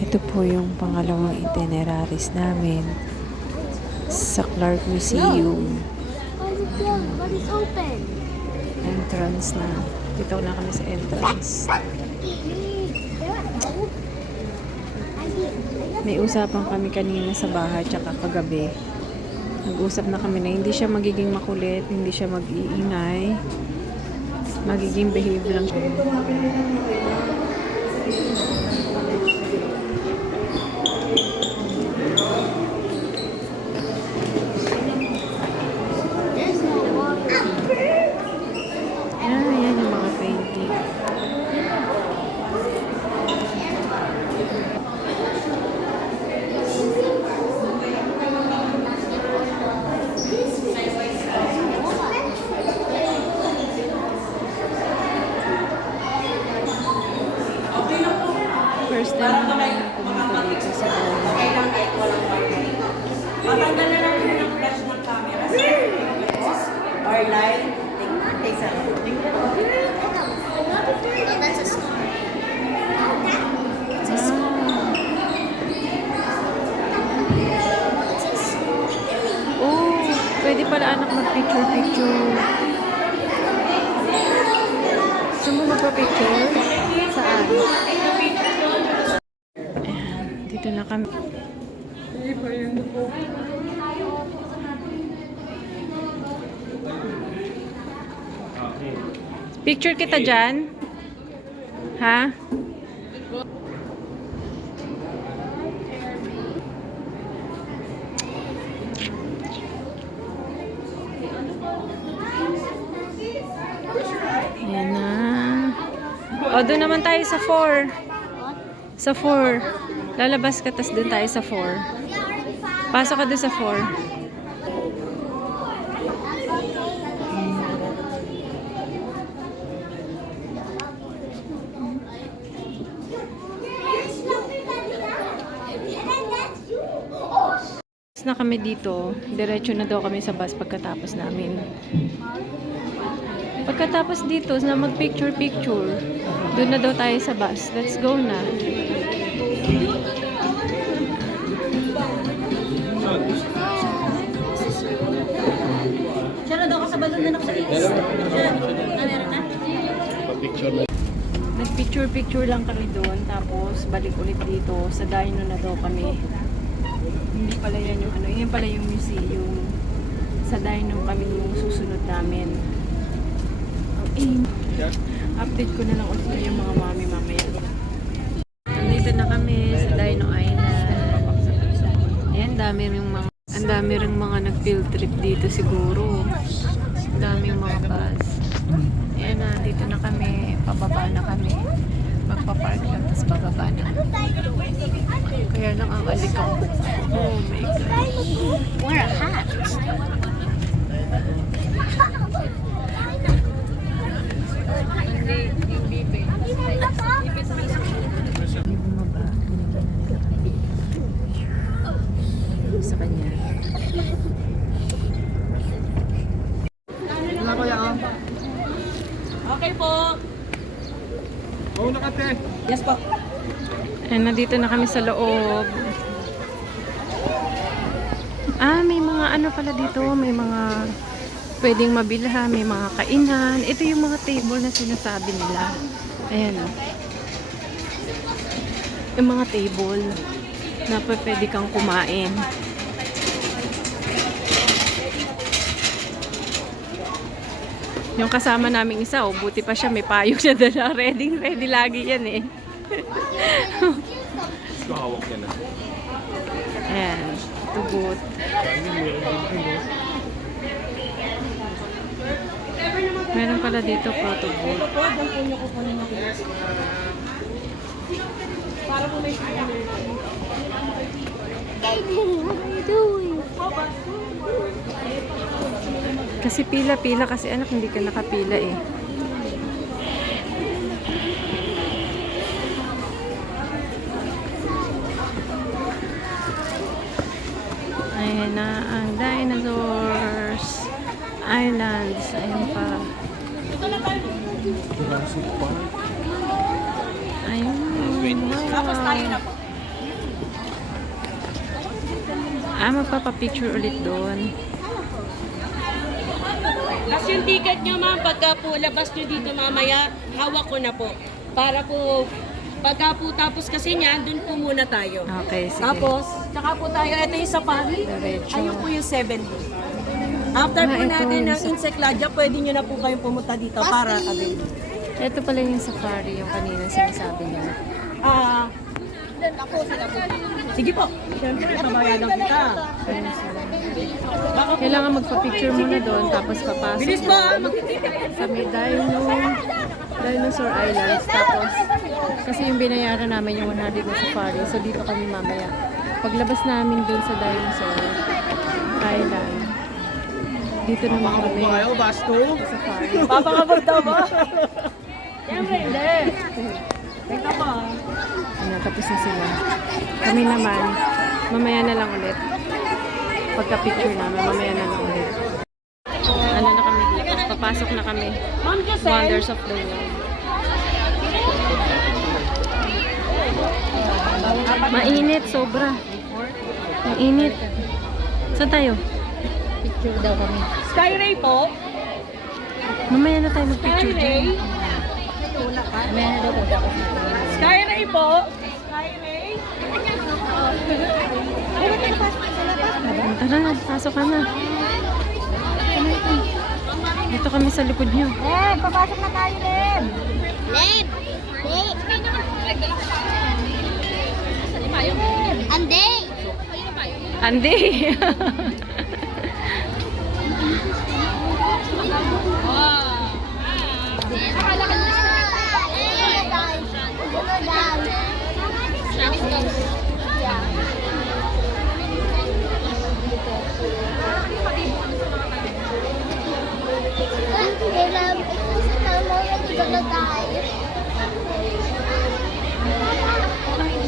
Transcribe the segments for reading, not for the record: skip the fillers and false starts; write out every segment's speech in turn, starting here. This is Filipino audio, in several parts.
Ito po yung pangalawang itineraries namin sa Clark Museum. But it's open. Entrance na. Dito na kami sa entrance. May usapan kami kanina sa bahay tsaka kagabi. Nag-usap na kami na hindi siya magiging makulit, hindi siya mag-iingay. Magiging behave lang siya. There's no water. Yan yung mga painting. First time naman pumunta dito sa Matanggal na lang yun ang flash ng camera. Or light. Take something. Oh, that's a scar. It's a scar. It's a scar. Oh, pwede pala anak mag-picture-picture. Gusto mo magpa-picture? Saan? Ayan, dito na kami. Picture kita dyan? Ha? Ayan na. O, doon naman tayo sa 4. Sa 4. Lalabas ka, tas doon tayo sa 4. Pasok ka doon sa 4. Na kami dito, diretso na daw kami sa bus pagkatapos namin. Pagkatapos dito, na mag-picture-picture, doon na daw tayo sa bus. Let's go na. Siya na daw kasabalon na sa is. Meron na? Nag-picture-picture lang kami doon, tapos balik ulit dito. Sa dino na daw kami. Hindi pala yan yung ano, yan pala yung museum. Sa dino kami yung susunod namin. Update ko na lang ulit yung mga mami mamaya. Nandito na kami sa Dino Island. Ayan, ang dami ring mga nag-field trip dito siguro. Ang daming mga bus. Ayan na, dito na kami. Pababa na kami. Magpa-park lang, tapos bababa na. Kaya lang ang alikang ko. Oh my God. Wear a hat. Sa kanya. Wala ko yan. Okay po. Oo, nakate. Yes po. Ayan, nandito na kami sa loob. May mga ano pala dito. May mga pwedeng mabilhan. May mga kainan. Ito yung mga table na sinasabi nila. Ayan. Yung mga table na pwede kang kumain. Yung kasama naming isa, buti pa siya, may payong siya dala. Ready lagi yan eh. Hawak niya na. Ayan, tugot. Meron pala dito photo booth. Po, dyan po niyo kukunin ng glass. Para po may souvenir. What are you doing? Kasi pila-pila kasi anak, hindi ka nakapila eh. Ayan na ang dinosaurs islands. Ayan pa. Jurassic Park. Ayun. Tapos tayo na po. Magpapapicture ulit doon. Tapos yung ticket nyo ma'am, pagka po labas nyo dito mamaya, hawak ko na po. Para po, pagka po tapos kasi niyan, dun po muna tayo. Okay, sige. Tapos, tsaka po tayo, ito yung safari. Diretso. Ayun po yung 7D. After po ito natin yung ng Insecladia, pwede nyo na po kayong pumunta dito para avail. Ito pala yung safari, yung kanina sinasabi niya. Sige po. Siyempre, babayadan kita. Kailangan magpa-picture muna doon, tapos papasok Bilis po ah, sa may Dinosaur Islands. Tapos, kasi yung binayaran namin yung 100 na safari, so dito kami mamaya. Paglabas namin doon sa Dinosaur Island, dito naman kami Basto? sa safari. Papakabag daw ba? Siyempre, hindi. Teka pa. Ano, tapos na sila. Kami naman, mamaya na lang ulit. Pagka-picture namin, mamaya na lang ulit. Ano na kami dito? Papasok na kami. Ma'am Giselle. Wonders of the World. Mainit, sobra. Mainit. Saan tayo? Picture daw kami. Skyray po. Mamaya na tayo mag-picture Skyray. dyan. Mamaya na daw Skyray po. Skyray. Tara na, pasok ka na. Dito kami sa likod nyo. Leb, papasok na tayo, Leb. Leb. Leb. Ande. Andi!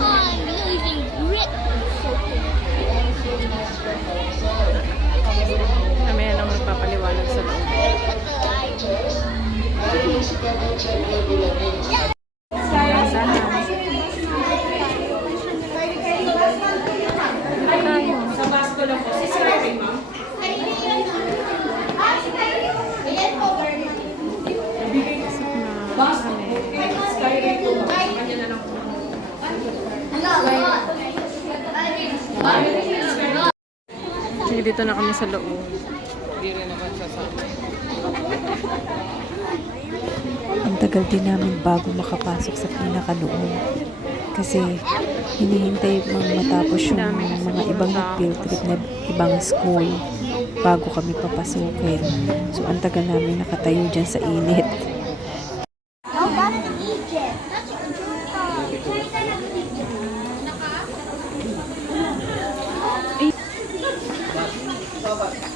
I'm losing grip. Mamaya lang magpapaliwanag sa loob. Tayo. Sa Basco lang po. Si Skyray, ma'am. Basco. Skyray po. Kanya na lang po. Sige, dito na kami sa loob. Ang tagal din namin bago makapasok sa pinakaloob. Kasi hinihintay matapos yung mga ibang field trip na ibang school bago kami papasukin. So ang tagal namin nakatayo dyan sa init. No, that's Egypt.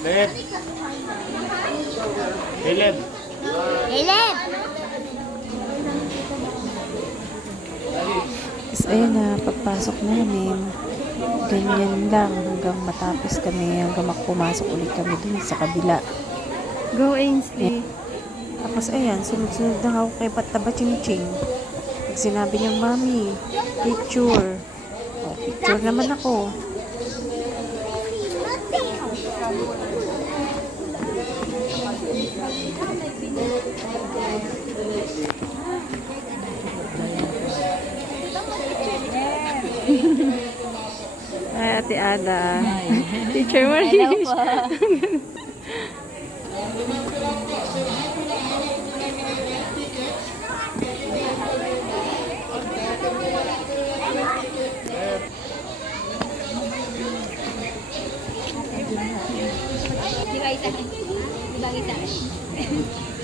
Led. Hey, Led. Hey, Leb. Tapos ayun na, pagpasok namin, ganyan lang hanggang matapos kami, hanggang pumasok ulit kami dun sa kabila. Go, Ainsley. Tapos ayan, sunod-sunod na ako kay Pataba Ching Ching. Pag sinabi niyang, Mami, picture. O, picture naman ako. Hi, Ate Ada. Teacher Marie.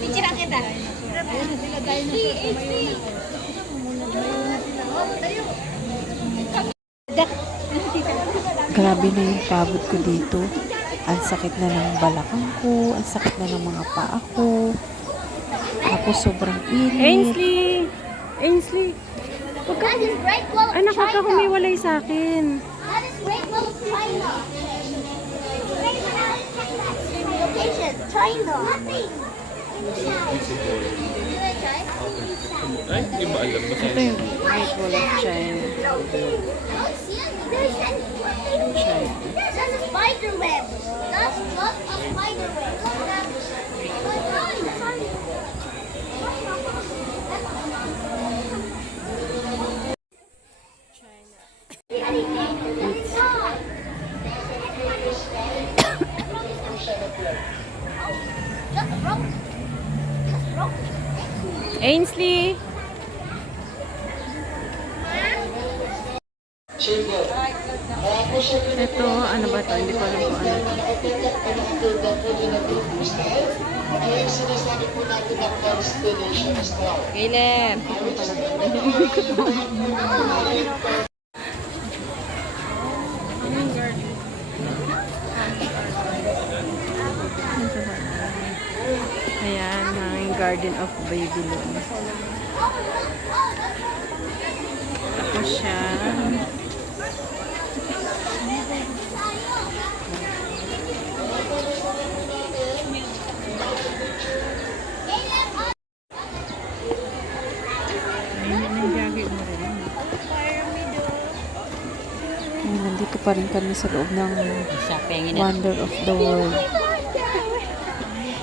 Picture kita. Grabe na yung pagod ko dito. Ang sakit na ng balakang ko, ang sakit na ng mga paa ko. Tapos sobrang init. Ainsley! Ainsley! That is Great Wall of Anak, huwag ka China. humiwalay sa akin. That is Great Wall of China. Location, China. Nothing. Ay, hindi mo alam. Ito yung Great Wall of China. Oh, see, there's China. there's spider web. That's just a spider web. Ainsley! Ito, ano ba to? Hindi ko alam kung ano to. Caleb! Ayan, ang Garden of Babylon. Tapos siya. Ay, nandito pa rin kami sa loob ng Wonder of the World.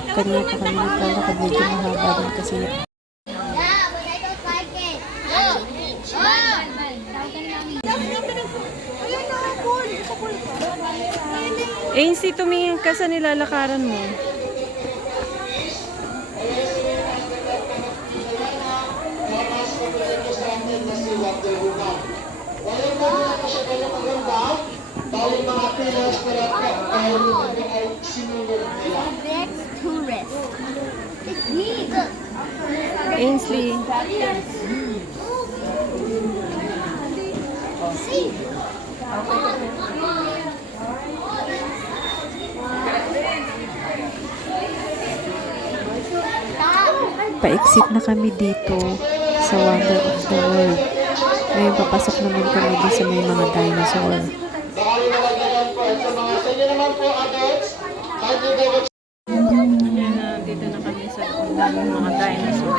Kanina pa kami naglalakad, medyo mahaba din kasi Yeah, but I don't like it. Look. Ainsley, tumingin ka sa nilalakaran mo. Next tourist. It's me. Look. Ainsley. See. pa-exit na kami dito sa Wonder of the World. Ngayon papasok naman kami dito sa may mga dinosaur. Ayan na, dito na kami sa loob ng mga dinosaur.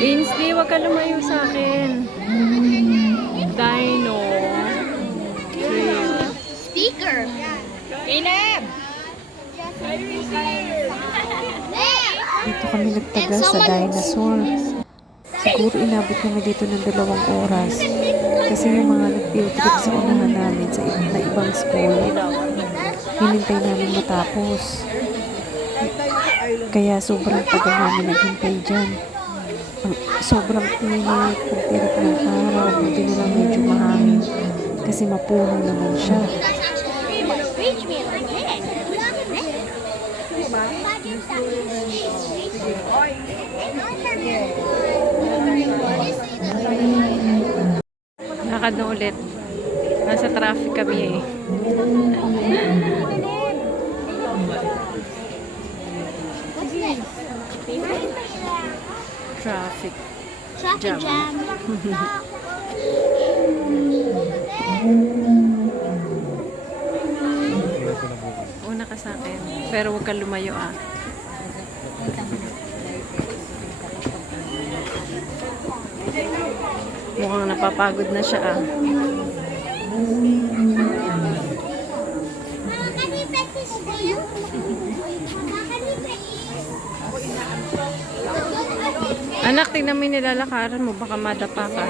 Ainsley, wag ka lumayo sa akin. Dino. Trail. Speaker. Caleb! Dito kami nagtagal sa dinosaur. Siguro inabot kami dito ng 2 oras. Kasi yung mga nag-field trip sa unahan namin sa ibang school, hinintay namin matapos. Kaya sobrang tagal namin naghintay dyan. Sobrang init, pagtirik ng araw, buti na lang medyo mahangin. Kasi mapuno naman siya. Reach me like this. Lakad na ulit. Nasa traffic kami eh. What's this? Traffic. Traffic jam. Una ka sa akin. Pero huwag kang lumayo ah. Mukhang napapagod na siya ah. Mama, can you practice here? Mama, can you practice? Anak, tingnan mo yung nilalakaran mo. Baka madapa ka.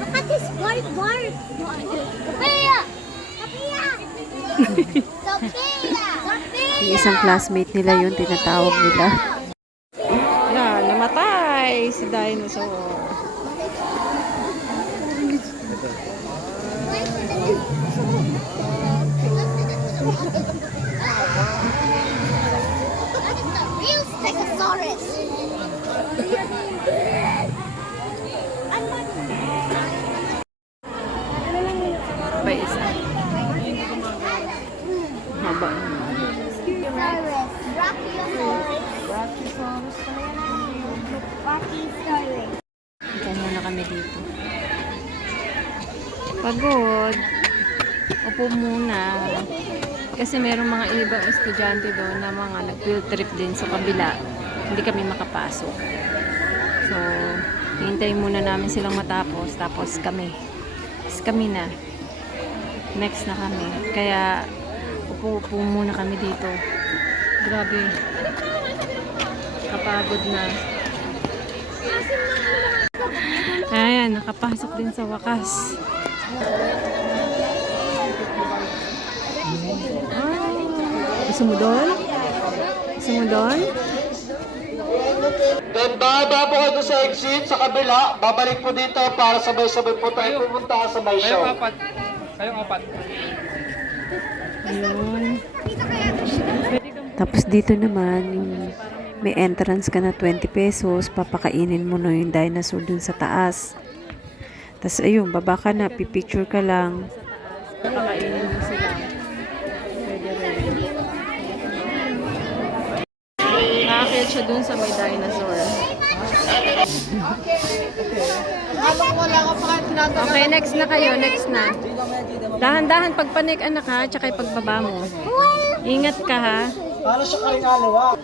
Look at this bark. Sophia! Yung isang classmate nila yun, tinatawag nila. Na, namatay si dinosaur. That is the real Stegosaurus. pa isa. Haba. Hintay muna kami dito. Pagod. Upo muna. Kasi merong mga ibang estudyante doon na mga nag-field trip din sa kabila. Hindi kami makapasok. So, hintayin muna namin silang matapos. Tapos kami. Tapos kami na. Next na kami. Kaya, upo muna kami dito. Grabe. Kapagod na. Ayan, nakapasok din sa wakas. Gusto mo doon? Gusto mo doon? Then bababa po kayo sa exit sa kabila, babalik po dito para sabay-sabay po tayo pumunta sa may show. Kayong apat. Ayun. Tapos dito naman, yung may entrance ka na 20 pesos, papakainin mo na yung dinosaur dun sa taas. Tapos ayun, baba ka na, pipicture ka lang. Pakainin mo sila. Pwede rin. Nakakit siya dun sa may dinosaur. Okay, next na kayo. Next na. Dahan-dahan pagpanik anak ha, tsaka pagbaba mo. Ingat ka ha. Para siya karing alawa.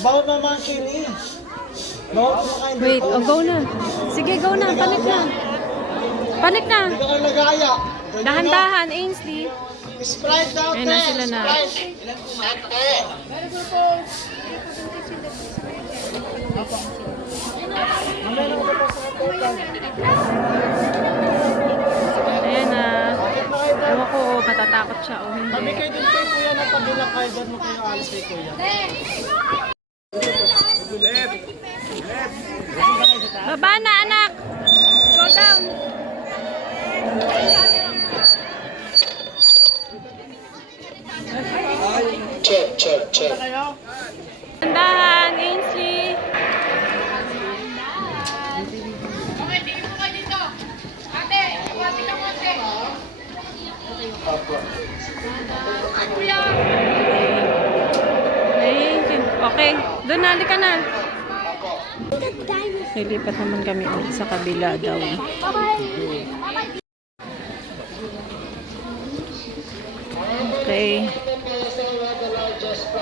Bawal naman kini. Bawal kumakain dito. Wait, oh, go na. Sige, go na. Panik na. Panik na. Hindi ka nagaya. Dahan-dahan, Ainsley. Sprite daw, Ayun na sila na. Ayan na. Ewan ko, matatakot siya o Kami hindi. kayo din kay kuya na pabilang kayo dyan mo kayo alis kay kuya. Baba na, anak. Go down. Check. Tandahan, Ainsley. Okay, doon na, halika na. Nilipat naman kami ulit sa kabila daw. Okay.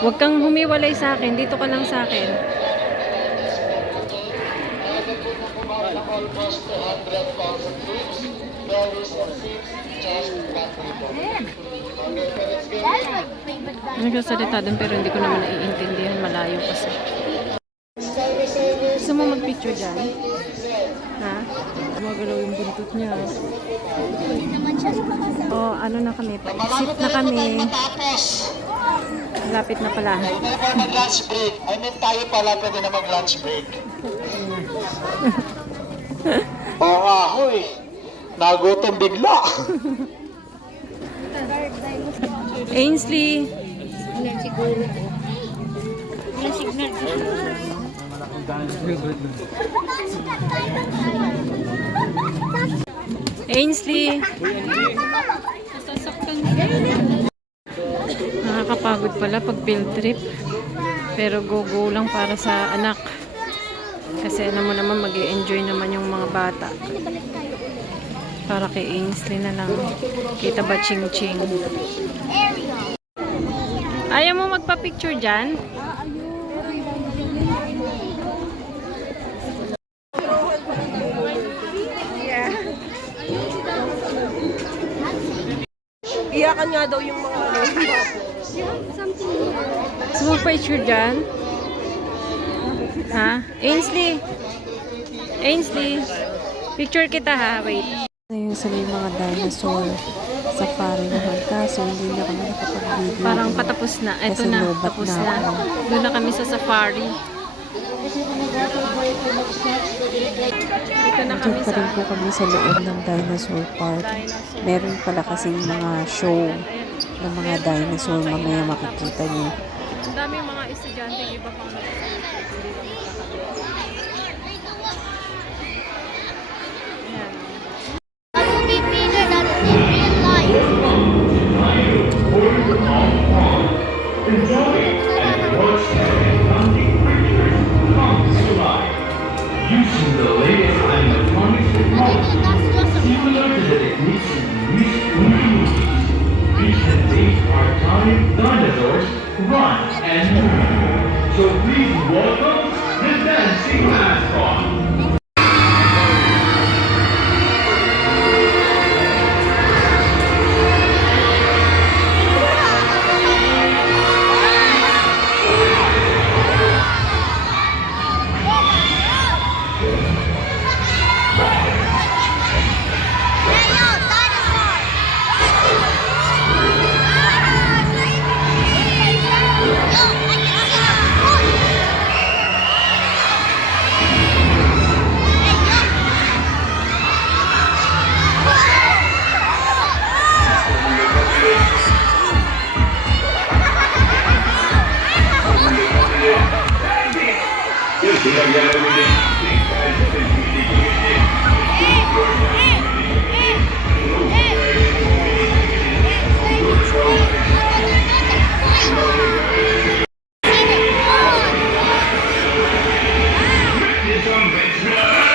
Huwag kang humiwalay sa akin. Dito ka lang sa akin. Nagsasalita doon pero hindi ko naman naiintindihan. Malayo kasi. Gusto mo mag-picture dyan? Ha? Gumagalaw yung buntot niya. Oh, ano na kami? Sit na kami. Lapit na pala. Pwede na mag-lunch break. I mean tayo pala pwede na mag-lunch break. Oo nga, huy. Nagutom bigla. Ainsley. Ainsley. Nakakapagod pala pag field trip. Pero go lang para sa anak. Kasi ano mo naman, mag-i-enjoy naman yung mga bata. Para kay Ainsley na lang. Kita ba ching-ching? Ayaw mo magpa-picture dyan? Iyakan nga daw yung mga ano. Gusto mo pa-picture dyan? Ha? Ainsley? Ainsley? Picture kita ha? Wait. Ngayon sa may mga dinosaur safari naman, kaso hindi na kami nakapag-video. Parang patapos na. Eto Kasi na. lobat Tapos na na. ako. Doon na kami sa safari. Dito na kami Diyan pa sa rin po kami sa loob ng dinosaur park. Meron pala kasing mga show ng mga dinosaur. Mamaya makikita niyo. ang daming mga estudyante iba pang Movie theater that's in real life. Using the latest animatronics technology, similar to the techniques used in movies, we can make our time dinosaurs run and move. So please welcome the dancing mascot. Hey!